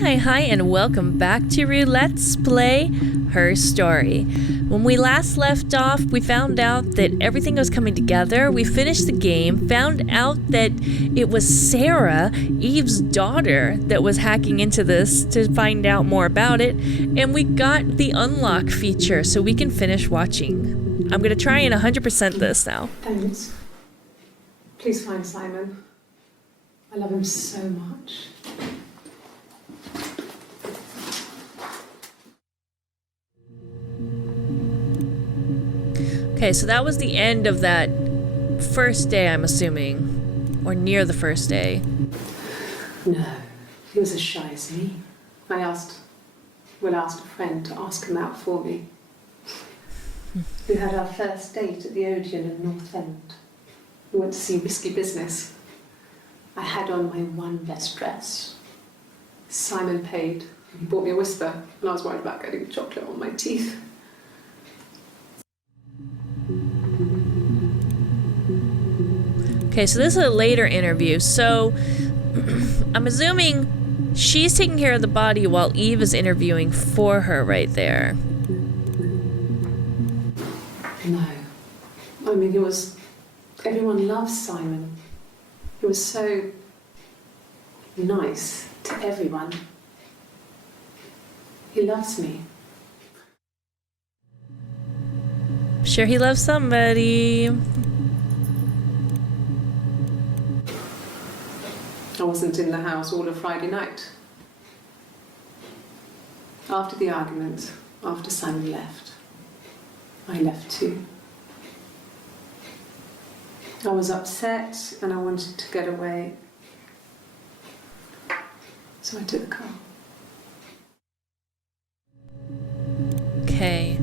Hi, and welcome back to Roulette's Play Her Story. When we last left off, we found out that everything was coming together. We finished the game, found out that it was Sarah, Eve's daughter, that was hacking into this to find out more about it, and we got the unlock feature so we can finish watching. I'm gonna try and 100% this now. Thanks. Please find Simon. I love him so much. Okay, so that was the end of that first day, I'm assuming. Or near the first day. No, he was as shy as me. I asked a friend to ask him out for me. We had our first date at the Odeon in North End. We went to see Risky Business. I had on my one best dress. Simon paid. He bought me a whisper, and I was worried about getting chocolate on my teeth. Okay, so this is a later interview, so I'm assuming she's taking care of the body while Eve is interviewing for her right there. No. I mean, everyone loves Simon. He was so nice to everyone. He loves me. Sure, he loves somebody. I wasn't in the house all of Friday night. After the argument, after Simon left, I left too. I was upset and I wanted to get away. So I took the car. Okay.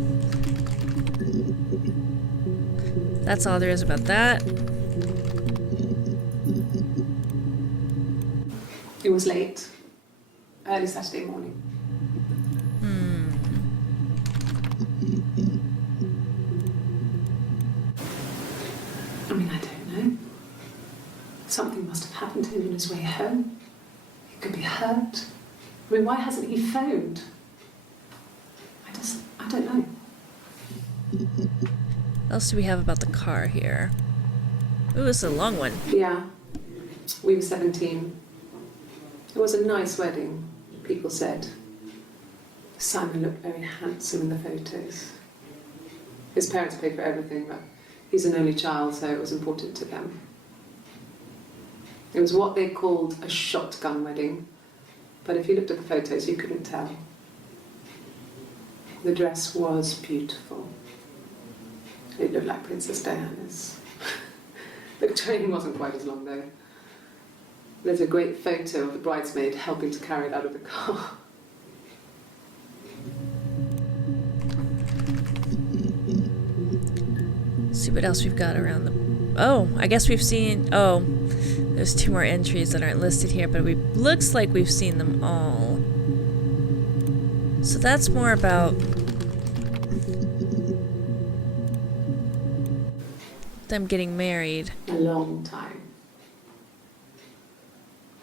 That's all there is about that. It was late, early Saturday morning. I mean, I don't know. Something must have happened to him on his way home. He could be hurt. I mean, why hasn't he phoned? I don't know. What else do we have about the car here? Ooh, this is a long one. Yeah, we were 17. It was a nice wedding, people said. Simon looked very handsome in the photos. His parents paid for everything, but he's an only child, so it was important to them. It was what they called a shotgun wedding, but if you looked at the photos, you couldn't tell. The dress was beautiful. It looked like Princess Diana's. The train wasn't quite as long, though. There's a great photo of the bridesmaid helping to carry it out of the car. Let's see what else we've got around the... Oh, I guess we've seen... Oh, there's 2 more entries that aren't listed here, but looks like we've seen them all. So that's more about... them getting married. A long time.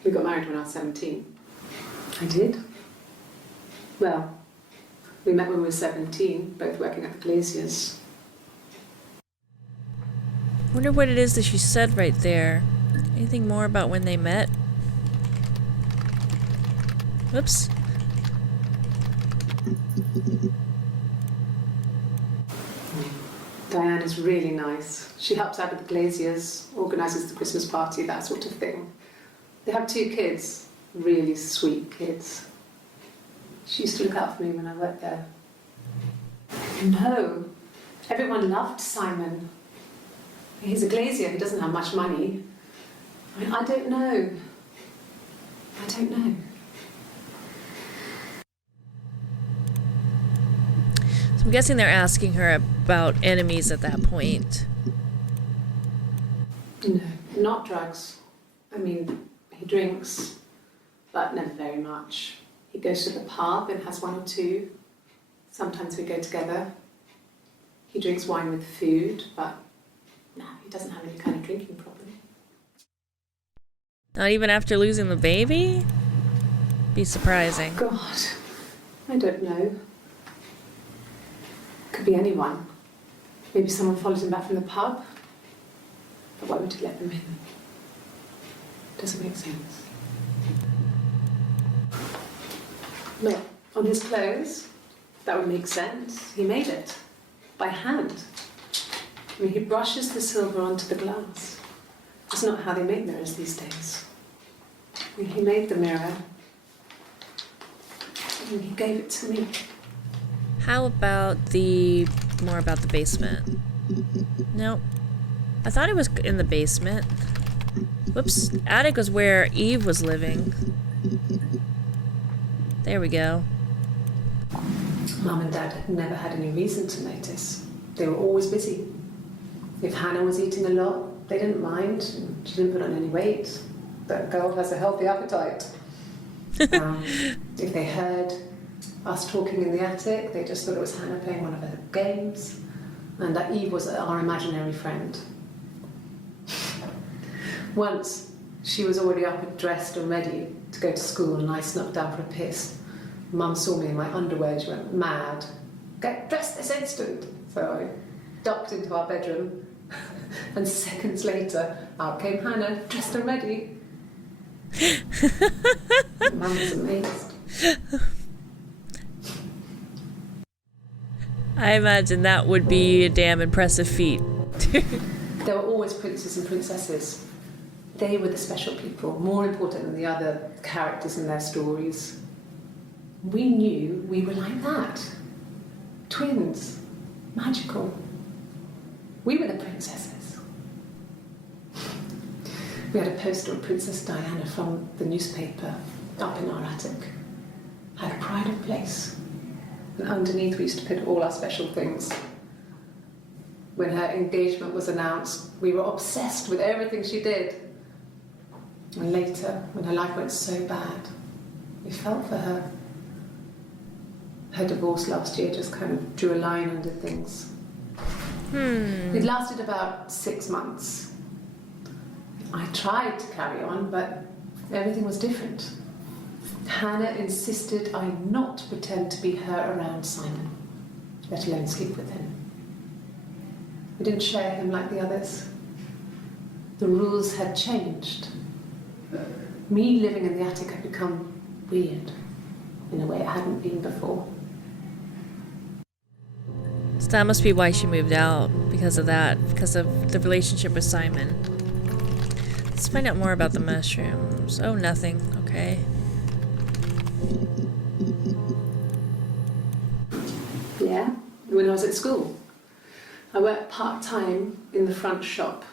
We got married when I was 17. I did. Well, we met when we were 17, both working at the Glaciers. Wonder what it is that she said right there. Anything more about when they met? Whoops. Diane is really nice. She helps out at the Glaciers, organises the Christmas party, that sort of thing. They have 2 kids, really sweet kids. She used to look out for me when I worked there. No, everyone loved Simon. He's a glazier, he doesn't have much money. I mean, I don't know. So I'm guessing they're asking her about enemies at that point. No, not drugs. I mean, he drinks, but never very much. He goes to the pub and has 1 or 2. Sometimes we go together. He drinks wine with food, but no, he doesn't have any kind of drinking problem. Not even after losing the baby? be surprising. God, I don't know. Could be anyone. Maybe someone followed him back from the pub. But why would he let them in? Doesn't make sense. No, on his clothes, that would make sense. He made it. By hand. I mean, he brushes the silver onto the glass. That's not how they make mirrors these days. I mean, he made the mirror. And he gave it to me. How about more about the basement? Nope. I thought it was in the basement. Whoops. Attic was where Eve was living. There we go. Mum and Dad had never had any reason to notice. They were always busy. If Hannah was eating a lot, they didn't mind. She didn't put on any weight. That girl has a healthy appetite. If they heard us talking in the attic, they just thought it was Hannah playing one of her games, and that Eve was our imaginary friend. Once, she was already up and dressed and ready to go to school, and I snuck down for a piss. Mum saw me in my underwear, she went mad. Get dressed this instant! So I ducked into our bedroom, and seconds later, out came Hannah, dressed and ready. Mum was amazed. I imagine that would be a damn impressive feat. There were always princes and princesses. They were the special people, more important than the other characters in their stories. We knew we were like that. Twins. Magical. We were the princesses. We had a poster of Princess Diana from the newspaper up in our attic. Had a pride of place. And underneath we used to put all our special things. When her engagement was announced, we were obsessed with everything she did. And later, when her life went so bad, we felt for her. Her divorce last year just kind of drew a line under things. It lasted about 6 months. I tried to carry on, but everything was different. Hannah insisted I not pretend to be her around Simon, let alone sleep with him. We didn't share him like the others. The rules had changed. Me living in the attic had become weird in a way it hadn't been before. So that must be why she moved out, because of that, because of the relationship with Simon. Let's find out more about the mushrooms. Oh, nothing. Okay. Yeah, when I was at school. I worked part-time in the front shop.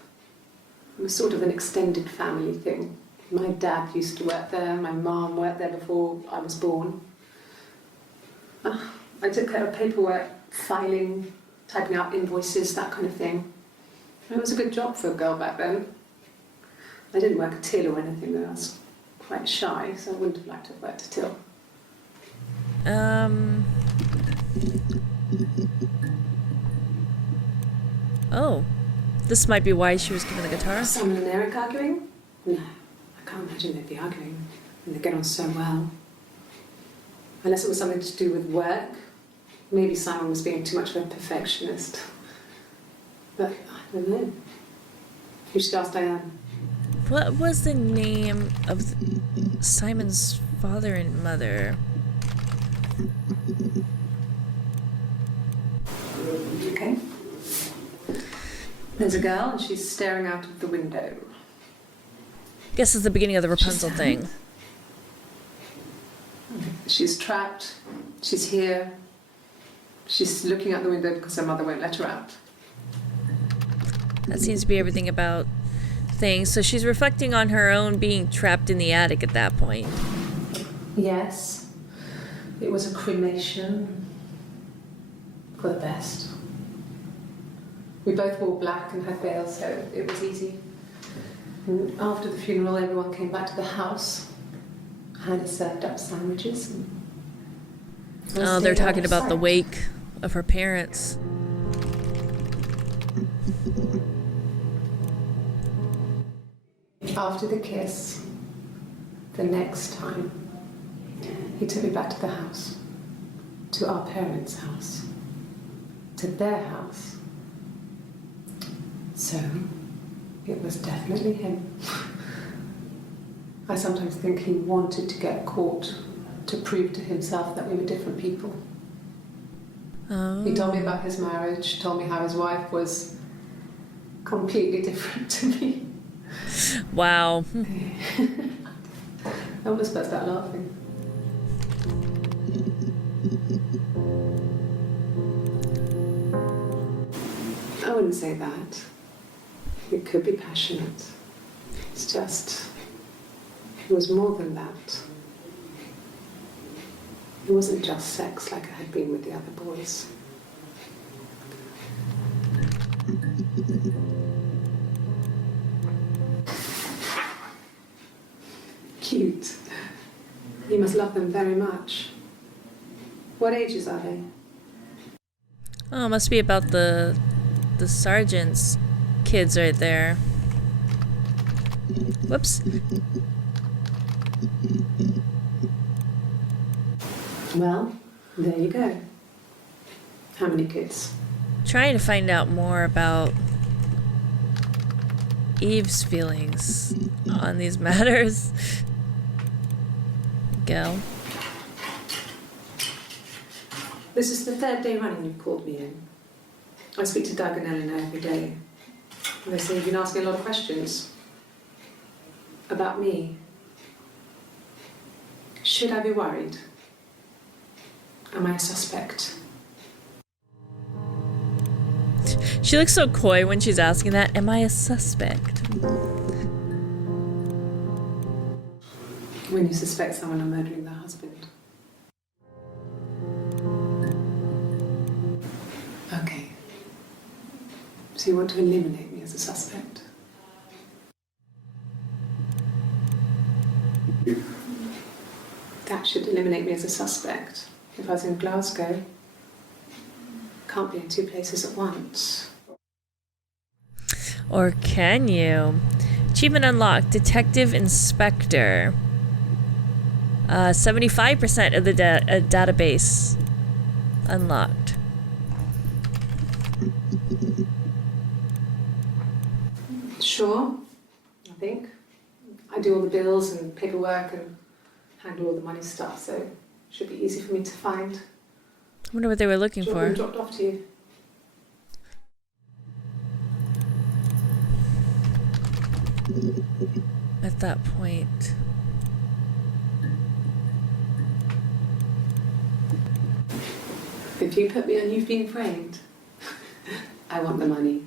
It was sort of an extended family thing. My dad used to work there, my mum worked there before I was born. I took care of paperwork, filing, typing out invoices, that kind of thing. It was a good job for a girl back then. I didn't work a till or anything, though. I was quite shy, so I wouldn't have liked to have worked a till. Oh. This might be why she was given the guitar. Simon and Eric arguing? No, I can't imagine they'd be arguing. And they get on so well. Unless it was something to do with work. Maybe Simon was being too much of a perfectionist. But I don't know. You should ask Diane. What was the name of Simon's father and mother? Okay. There's a girl and she's staring out of the window. Guess it's the beginning of the Rapunzel thing. She's trapped. She's here. She's looking out the window because her mother won't let her out. That seems to be everything about things. So she's reflecting on her own being trapped in the attic at that point. Yes. It was a cremation for the best. We both wore black and had veils, so it was easy. And after the funeral, everyone came back to the house. Hannah served up sandwiches. Oh, they're talking about the wake of her parents. After the kiss, the next time, He took me back to the house, to our parents' house, to their house. So, it was definitely him. I sometimes think he wanted to get caught to prove to himself that we were different people. Oh. He told me about his marriage, told me how his wife was completely different to me. Wow. I almost burst out laughing. I wouldn't say that. It could be passionate. It's just, it was more than that. It wasn't just sex like I had been with the other boys. Cute. You must love them very much. What ages are they? Oh, must be about the sergeant's kids right there. Whoops. Well, there you go. How many kids? Trying to find out more about Eve's feelings on these matters. Go. This is the third day running you've called me in. I speak to Doug and Eleanor every day. They say you've been asking a lot of questions. About me. Should I be worried? Am I a suspect? She looks so coy when she's asking that. Am I a suspect? When you suspect someone of murdering their husband. Okay. So you want to eliminate me as a suspect? That should eliminate me as a suspect. If I was in Glasgow, can't be in two places at once. Or can you? Achievement unlocked. Detective Inspector. 75% of the database unlocked. Sure, I think. I do all the bills and paperwork and handle all the money stuff, so it should be easy for me to find. I wonder what they were looking for. Been dropped off to you. At that point. If you put me on You've Been Framed, I want the money.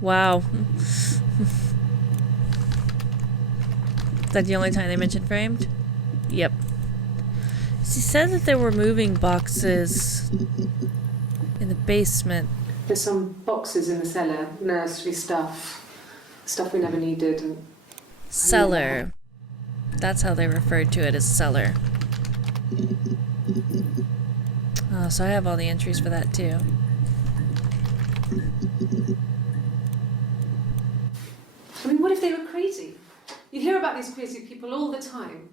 Wow. Is that the only time they mentioned framed? Yep. She said that there were moving boxes in the basement. There's some boxes in the cellar, nursery stuff we never needed. And Cellar. That's how they referred to it, as cellar. Oh, so I have all the entries for that too. I mean, what if they were crazy? You hear about these crazy people all the time.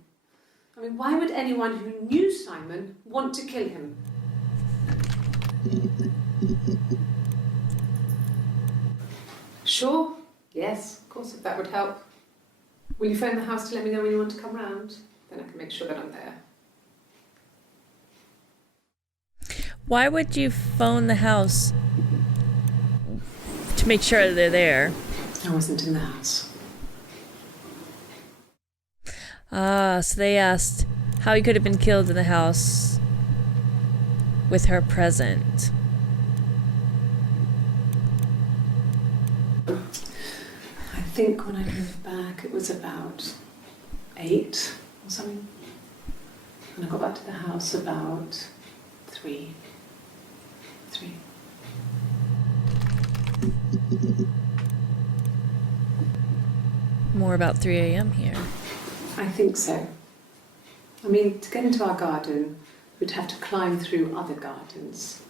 I mean, why would anyone who knew Simon want to kill him? Sure. Yes, of course, if that would help. Will you phone the house to let me know when you want to come round? Then I can make sure that I'm there. Why would you phone the house to make sure they're there? I wasn't in the house. Ah, so they asked how he could have been killed in the house with her present. I think when I drove back it was about 8 or something. And I got back to the house about 3. More about 3 a.m. here. I think so. I mean, to get into our garden, we'd have to climb through other gardens.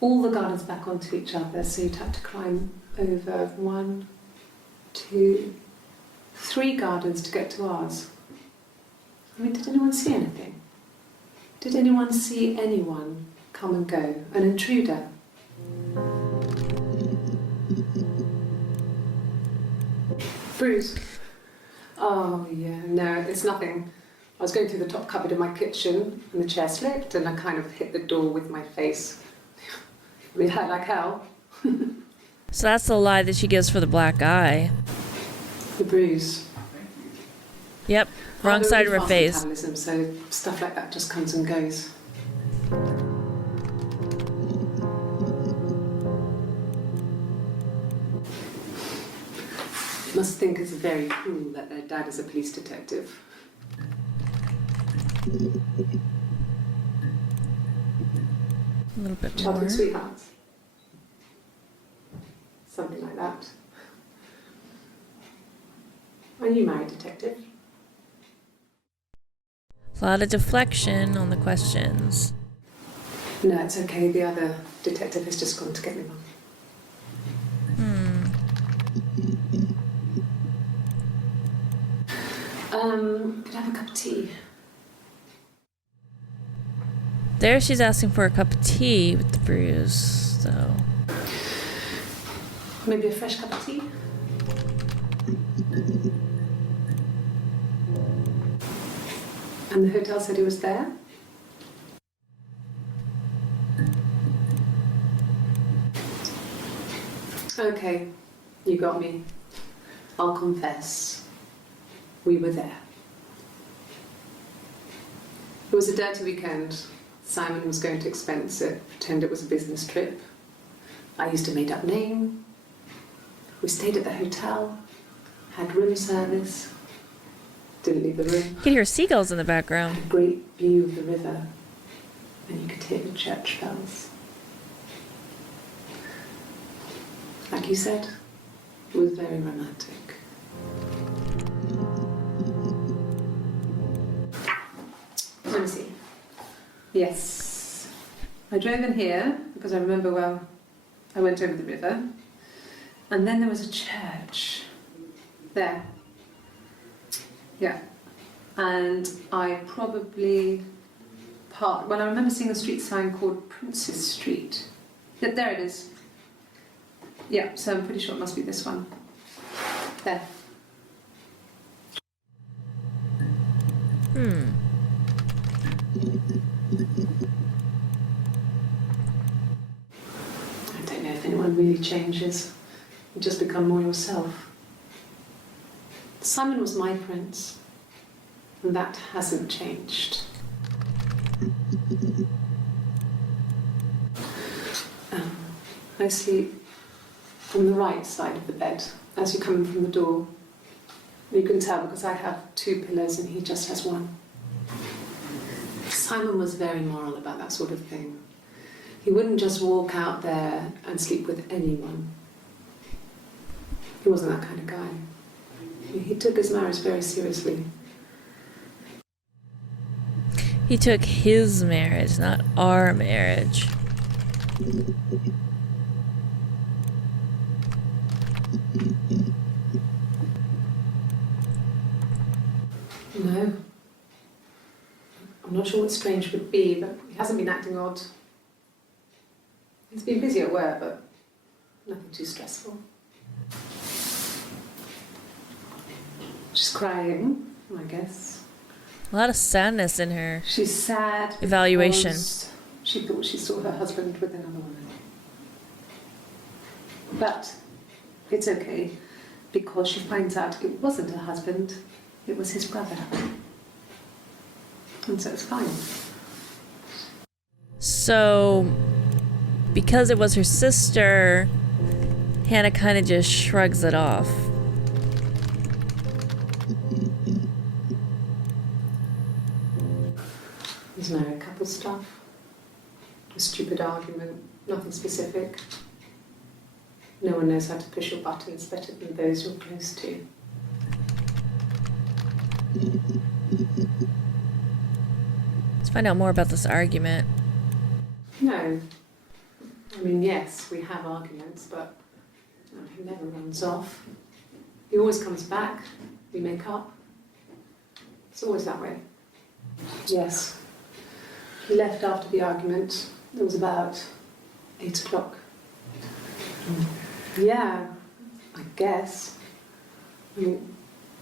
All the gardens back onto each other, so you'd have to climb over 1, 2, 3 gardens to get to ours. I mean, did anyone see anything? Did anyone see anyone come and go? An intruder? Bruce? Oh, yeah, no, it's nothing. I was going through the top cupboard in my kitchen and the chair slipped and I kind of hit the door with my face. It hurt like hell. So that's the lie that she gives for the black eye. The bruise. Yep, wrong side of her face. Metabolism, so stuff like that just comes and goes. Must think it's very cool that their dad is a police detective. A little bit more. Childhood sweethearts. Something like that. Are you married, detective? A lot of deflection on the questions. No, it's okay. The other detective has just gone to get me one. Could I have a cup of tea? There she's asking for a cup of tea with the bruise, so... Maybe a fresh cup of tea? And the hotel said he was there? Okay, you got me. I'll confess. We were there. It was a dirty weekend. Simon was going to expense it, pretend it was a business trip. I used a made-up name. We stayed at the hotel, had room service, didn't leave the room. You can hear seagulls in the background. Had a great view of the river, and you could hear the church bells. Like you said, it was very romantic. Let me see. Yes. I drove in here because I remember, well, I went over the river, and then there was a church there. Yeah. And I probably parked, well, I remember seeing a street sign called Princess Street. Yeah, there it is. Yeah, so I'm pretty sure it must be this one. There. I don't know if anyone really changes. You just become more yourself. Simon was my prince, and that hasn't changed. I sleep on the right side of the bed as you come in from the door. You can tell because I have two pillows and he just has one. Simon was very moral about that sort of thing. He wouldn't just walk out there and sleep with anyone. He wasn't that kind of guy. He took his marriage very seriously. He took his marriage, not our marriage. No. I'm not sure what strange would be, but he hasn't been acting odd. He's been busy at work, but nothing too stressful. She's crying, I guess. A lot of sadness in her. She's sad. Evaluation. She thought she saw her husband with another woman. But it's okay, because she finds out it wasn't her husband, it was his brother. And so it's fine. So, because it was her sister, Hannah kind of just shrugs it off. There's married couple stuff. A stupid argument, nothing specific. No one knows how to push your buttons better than those you're close to. Let's find out more about this argument. No. I mean, yes, we have arguments, but he never runs off. He always comes back. We make up. It's always that way. Yes. He left after the argument. It was about 8 o'clock. Yeah, I guess. I mean,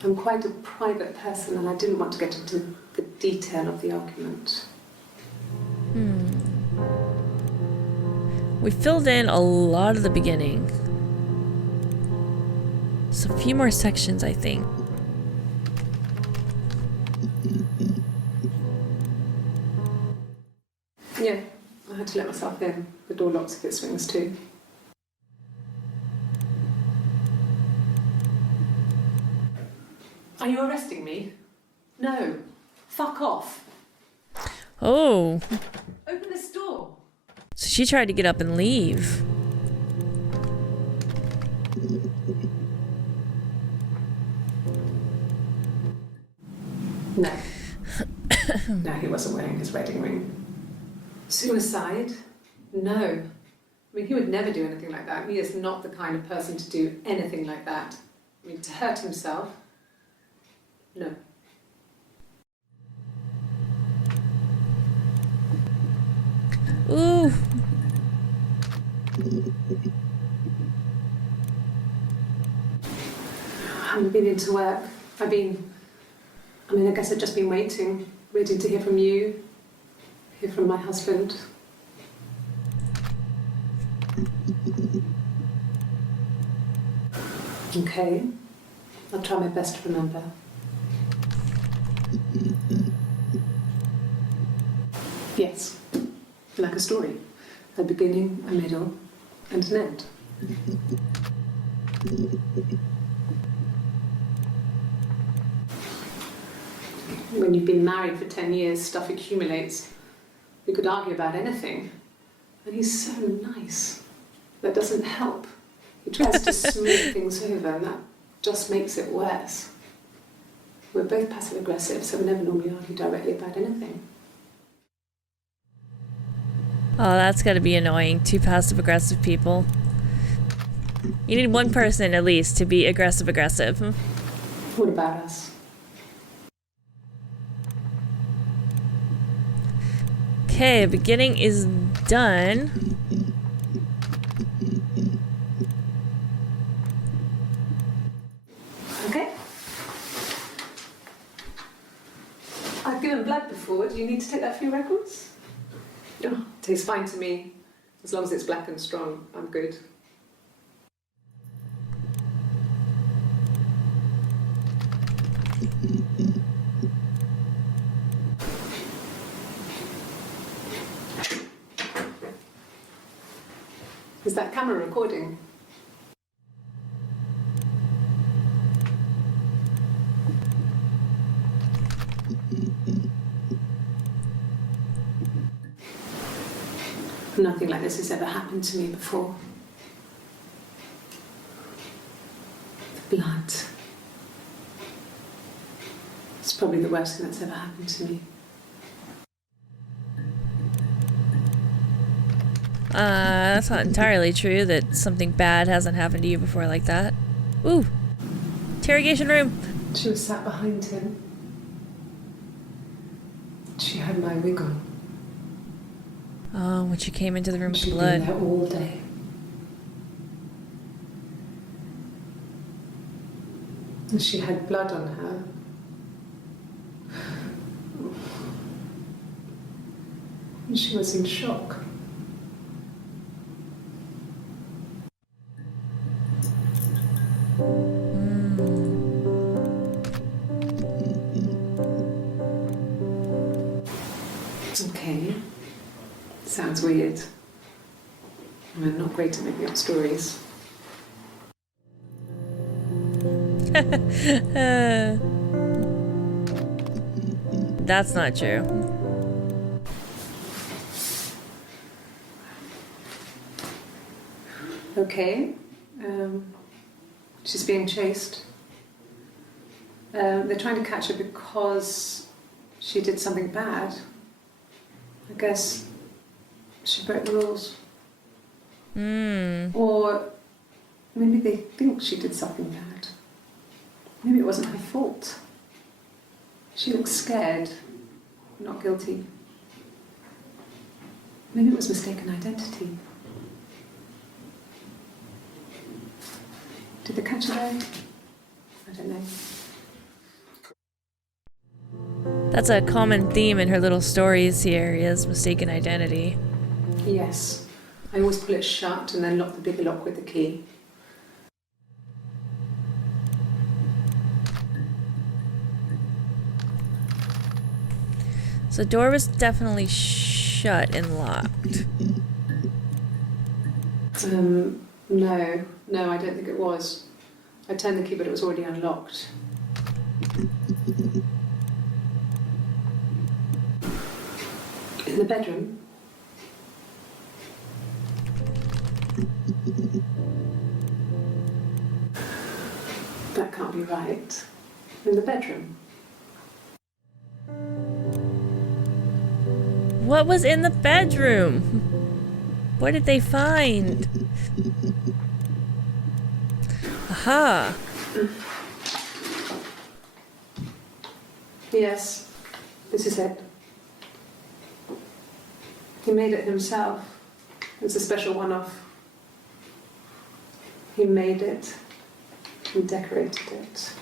I'm quite a private person and I didn't want to get into the detail of the argument. We filled in a lot of the beginning. So a few more sections, I think. Yeah, I had to let myself in. The door locks if it swings too. Are you arresting me? No. Fuck off. Oh, Open this door. so she tried to get up and leave. No. No, he wasn't wearing his wedding ring. Suicide? No. I mean, he would never do anything like that. He is not the kind of person to do anything like that. I mean, to hurt himself? No. Ooh. I haven't been into work. I guess I've just been waiting to hear from you, hear from my husband. Okay, I'll try my best to remember. Yes, like a story. A beginning, a middle, and an end. When you've been married for 10 years, stuff accumulates. You could argue about anything. And he's so nice. That doesn't help. He tries to smooth things over, and that just makes it worse. We're both passive-aggressive, so we never normally argue directly about anything. Oh, that's gotta be annoying. Two passive-aggressive people. You need one person, at least, to be aggressive-aggressive. What about us? Okay, beginning is done. Okay. I've given blood before. Do you need to take that for your records? Oh, tastes fine to me. As long as it's black and strong, I'm good. Is that camera recording? Nothing like this has ever happened to me before. The blood. It's probably the worst thing that's ever happened to me. That's not entirely true that something bad hasn't happened to you before like that. Ooh. Interrogation room. She was sat behind him. She had my wig on. Oh, when she came into the room with the She'd blood. been there all day. And she had blood on her. And she was in shock. Okay. Sounds weird. I'm not great at making up stories. That's not true. Okay. She's being chased. They're trying to catch her because she did something bad. I guess she broke the rules. Or maybe they think she did something bad. Maybe it wasn't her fault. She looks scared. not guilty. Maybe it was mistaken identity. Did they catch it though? I don't know. That's a common theme in her little stories here, is mistaken identity. Yes. I always pull it shut and then lock the bigger lock with the key. So the door was definitely shut and locked. No, I don't think it was. I turned the key, but it was already unlocked. In the bedroom? That can't be right. In the bedroom? What was in the bedroom? What did they find? Aha! Yes, this is it. He made it himself. It's a special one-off. He made it and decorated it.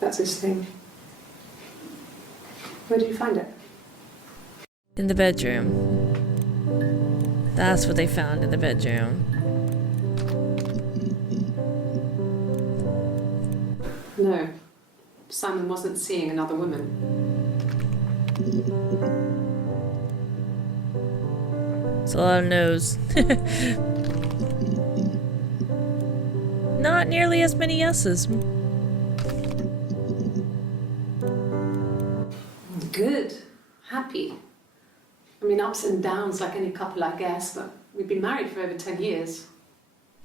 That's his thing. Where did you find it? In the bedroom. That's what they found in the bedroom. No, Simon wasn't seeing another woman. It's a lot of no's. Not nearly as many yeses. Good. Happy. I mean, ups and downs like any couple, I guess, but we've been married for over 10 years.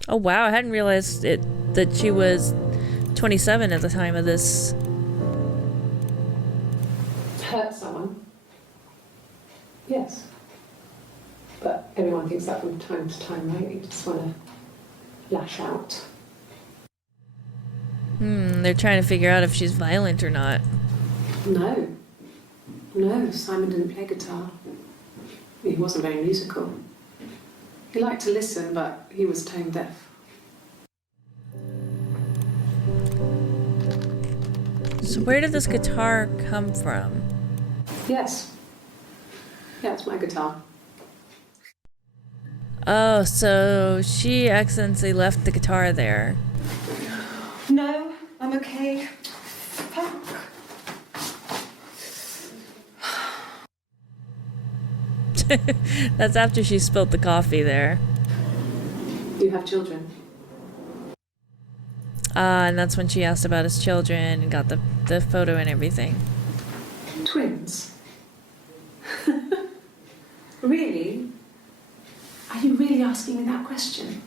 Oh wow, I hadn't realized that she was 27 at the time of this. Hurt someone? Yes. But everyone thinks that from time to time, right? You just want to lash out. They're trying to figure out if she's violent or not. No. No, Simon didn't play guitar. He wasn't very musical. He liked to listen, but he was tone deaf. So where did this guitar come from? Yes. Yeah, it's my guitar. Oh, so she accidentally left the guitar there. No, I'm okay. Fuck. That's after she spilled the coffee there. Do you have children? And that's when she asked about his children and got the photo and everything. Twins? Really? Are you really asking me that question?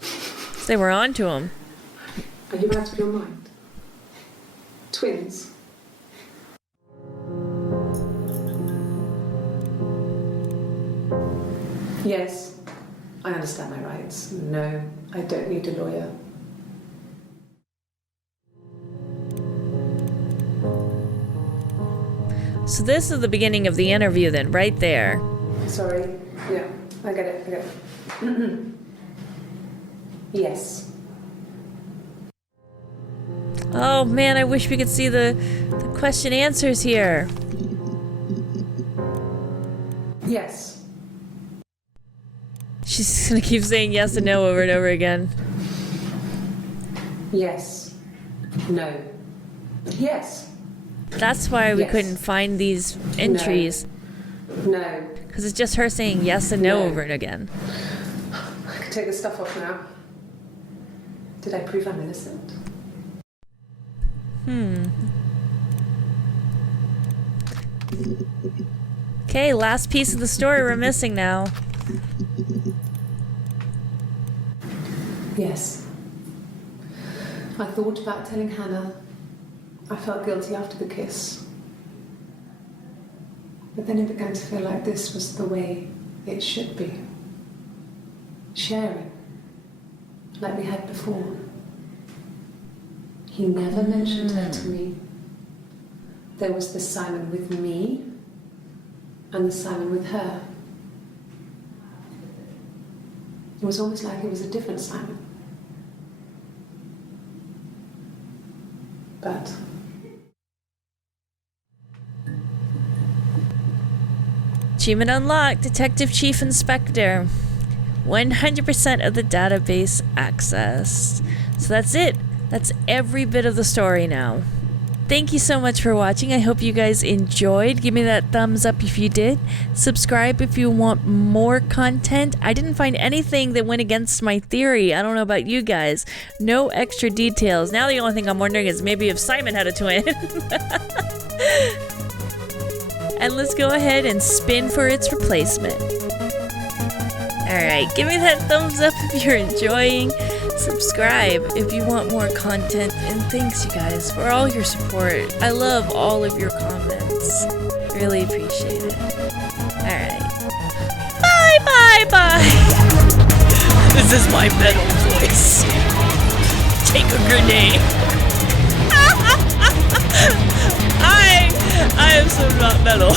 So they were on to him. Are you out of your mind? Twins? Yes, I understand my rights. No, I don't need a lawyer. So this is the beginning of the interview then, right there. Sorry. Yeah, I get it. Yes. Oh man, I wish we could see the question answers here. Yes. She's just gonna keep saying yes and no over and over again. Yes. No. Yes. That's why we Yes. couldn't find these entries. No. Because it's just her saying yes and no No. over and again. I can take the stuff off now. Did I prove I'm innocent? Okay, last piece of the story we're missing now. Yes. I thought about telling Hannah. I felt guilty after the kiss. But then it began to feel like this was the way it should be. Sharing. like we had before. He never mentioned her to me. There was the Simon with me and the Simon with her. It was almost like it was a different Simon. But Achievement unlocked, Detective Chief Inspector. 100% of the database accessed. So that's it. That's every bit of the story now. Thank you so much for watching. I hope you guys enjoyed. Give me that thumbs up if you did. Subscribe if you want more content. I didn't find anything that went against my theory. I don't know about you guys. No extra details. Now the only thing I'm wondering is maybe if Simon had a twin. And let's go ahead and spin for its replacement. Alright, give me that thumbs up if you're enjoying. Subscribe if you want more content. And thanks you guys for all your support. I love all of your comments. Really appreciate it. Alright. Bye, bye, bye. This is my metal voice. Take a grenade. I am so not metal.